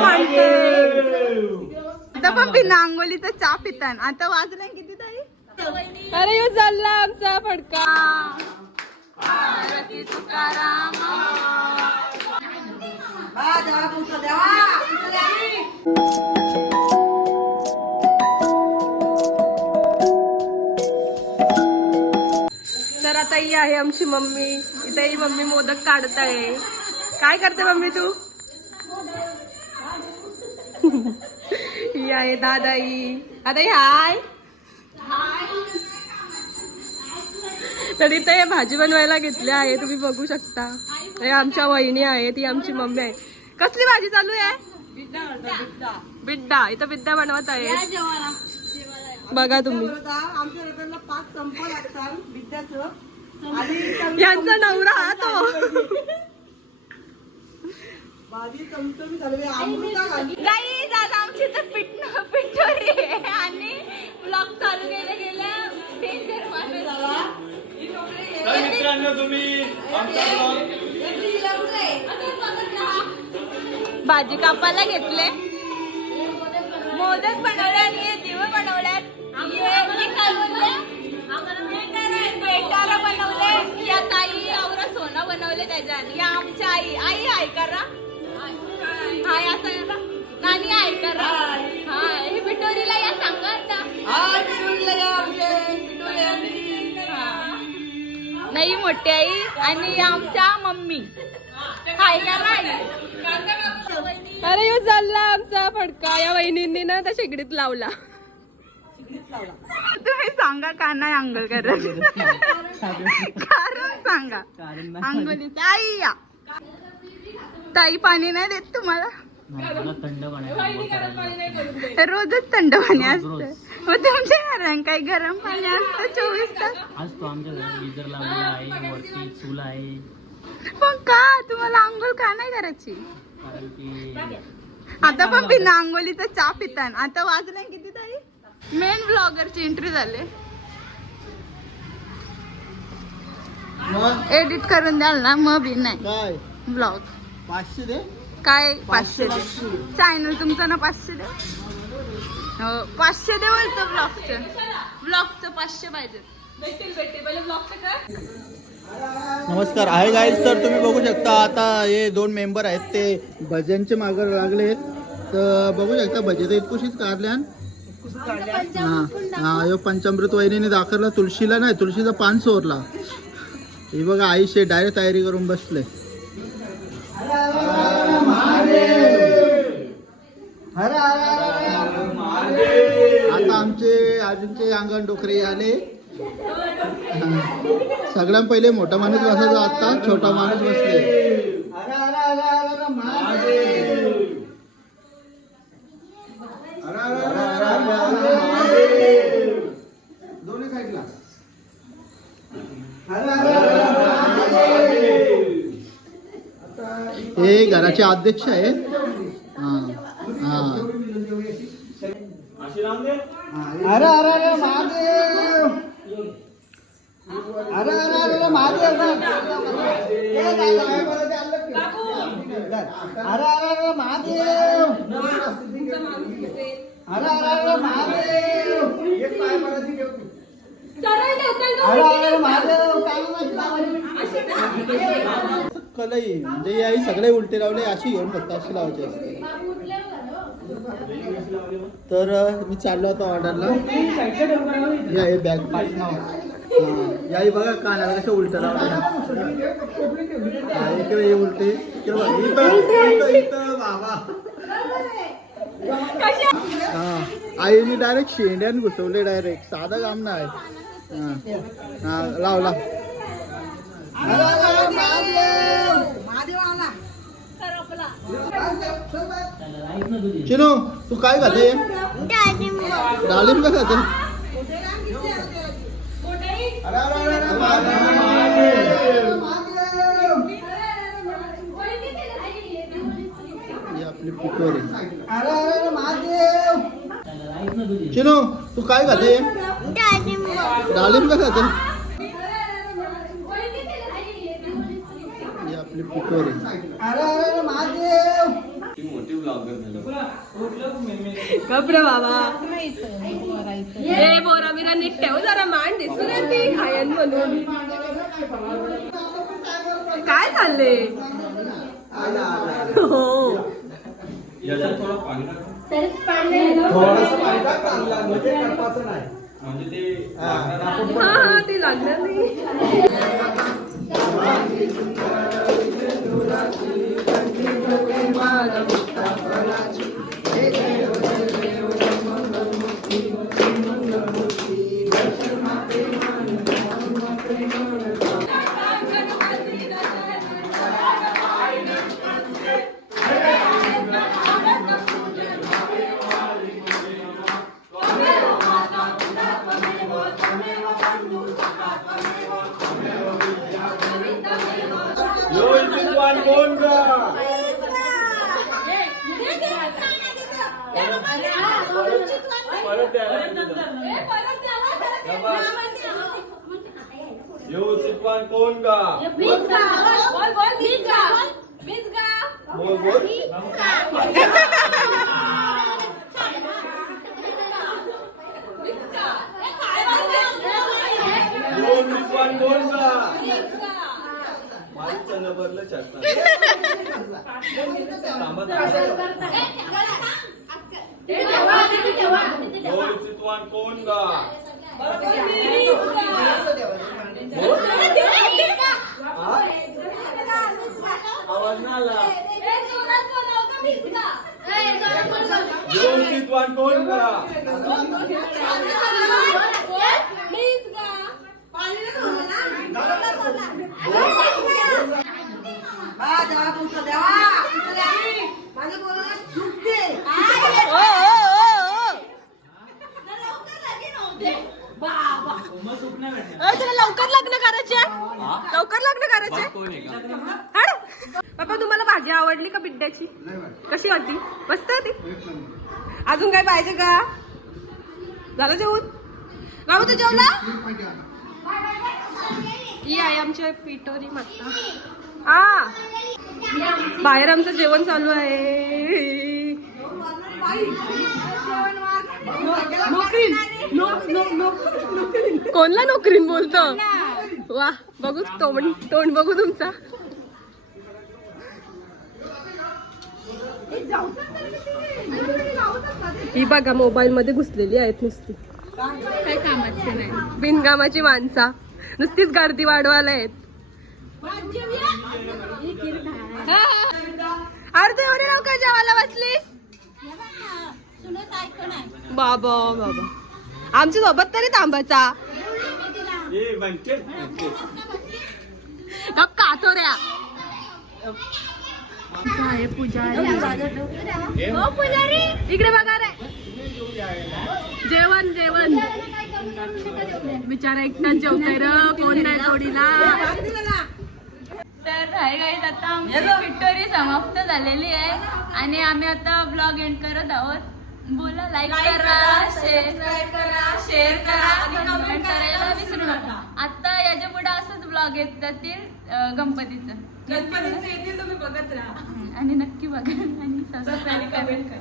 म्हणते आता पण पिना अंगोलीचा चहा पितान. आता वाजलं किती ताई? अरे यो चालला आमचा फडका. आरती तुकाराम. तर आता ही आहे आमची मम्मी. इथे ही मम्मी मोदक काढत आहे. काय करते मम्मी तू? ही आहे दादाई. आता ही हाय. तर इथे हे भाजी बनवायला घेतली आहे, तुम्ही बघू शकता. हे आमच्या वहिनी आहे, ती आमची मम्मी आहे. कसली भाजी चालू आहे? बिड्डा. इथं बिड्डा बनवत आहे, बघा तुम्ही. यांचा नवरा हा तो. गाईज आज आमची तर पिठोरी आहे आणि ब्लॉग चालू केले गेल्या. भाजी कापायला घेतले, मोदक बनवले आणि हे दिवे बनवल्यात. पेटारा बनवले. या ताई आवरा सोना बनवले त्याच्यात. या आमच्या आई आहे करा. हाय असं नानी आहे करा. हा हे पिठोरीला या सांगा आता. नाही मोठी आई आणि आमच्या मम्मी हाय करा. अरे यो चालला आमचा फडका. या वहिनींनी ना त्या शेगडीत लावला. तुम्ही सांगा का नाही अंघोळ करत? कारण सांगा अंघोळीची. आई या ताई पाणी नाही देत तुम्हाला? रोजच थंड पाणी असतं. मग तुमच्या घरात काही गरम पाणी असतं 24 तास? असतो आमच्या घरात. गिझर लावलेला आहे, वरती चूल आहे. पण का तुम्हाला आंघोळ का नाही करायची? कारण की आता पण बिना अंघोलीचा चहा पितान. आता वाजलं किती ताई? मेन ब्लॉगरची एंट्री झाले. एडिट करून द्याल ना मग बी नाही ब्लॉग. 500 दे. काय 500 दे? चॅनल तुमचं ना 500 दे. हो 500 दे बोलतो. ब्लॉगचं 500 पाहिजे. नमस्कार आहे गाईज. तर तुम्ही बघू शकता आता हे 2 मेंबर आहेत ते भजनचे मागे लागले. तर बघू शकता भजे तर इतकुशीच काढल्यान. हा यो पंचामृत वहिनीने दाखवला. तुळशीला नाही, तुळशीचा पान सोडला. हे बघा आईशे डायरेक्ट तयारी करून बसले. आता आमचे अजूनचे अंगण डोकरे आले. सगळ्यात पहिले मोठा माणूस बसायचा, आता छोटा माणूस बसले. दोन्ही साईडला हे घराचे अध्यक्ष आहेत. अरे अरे अरे महादेव. अरे अरे अरे महादेव. अरे अरे अरे महादेव. अरे अरे अरे महादेव. अरे अरे महादेव. कलई म्हणजे आई सगळे उलटे लावले अशी घेऊन फक्त अशी लावायची असते. तर मी चाललो होतो ऑर्डरला. या हे बॅग याही बघा कानाला कसं उलटं लावलं. हे उलटे बाबा. हा आईने डायरेक्ट शेंड्यान घुसवले. डायरेक्ट साधा काम नाही. हा लावला. चिनू तू काय खाते? डाळिंब खाते. आपली पिठोरी. चिनू तू काय खाते? डाळिंब खाते. आपली पिठोरी. मोठी ब्लॉगर झालं. गप्र बाबा ए बोरा बिरा नीट ठेव जरा मान दिसून येते खायन म्हणून. काय चालले हो याच्यात थोडं पाणी टाक. म्हणजे ते हा ते लागणार नाही. कोण का कोण का बोल बोल कोण का माझं नंबरला चढता कोण का आवाज ना आला. कोण का तुला लवकर लग्न करायचे लवकर लग्न करायचे. बाबा तुम्हाला भाजी आवडली का बिड्ड्याची कशी होती मस्त होती. अजून काय पाहिजे का झालं जेवून बाबू तू जेवला ही आहे आमच्या पिटोरी माता. हा बाहेर आमचं जेवण चालू आहे. कोणला नोकरीन बोलतो वा बघू तोंड बघू तुमचा. ही बघा मोबाईल मध्ये घुसलेली आहेत नुसती काय कामाची नाही बिनकामाची माणसा नुसतीच गर्दी वाढवायला आहेत. अरे तू एवढे लवकर जेवायला बसलीस बाबा बाबा आमच्या सोबत तरी थांबायचा कातोऱ्या पुजारी इकडे बघा रे जेवण जेवण बिचारा एकटाच जेवतोय र कोण नाही थोडीला. तर हाय गाईज आता आमची पिटोरी समाप्त झालेली आहे आणि आम्ही आता ब्लॉग एंड करत आहोत. बोला लाईक करा शेअर करा आणि कमेंट करायला विसरू नका. आता याच्या पुढे असंच ब्लॉग येत जातील गणपतीचं येतील तुम्ही बघत राहा आणि नक्की बघा आणि सबस्क्राईब करा.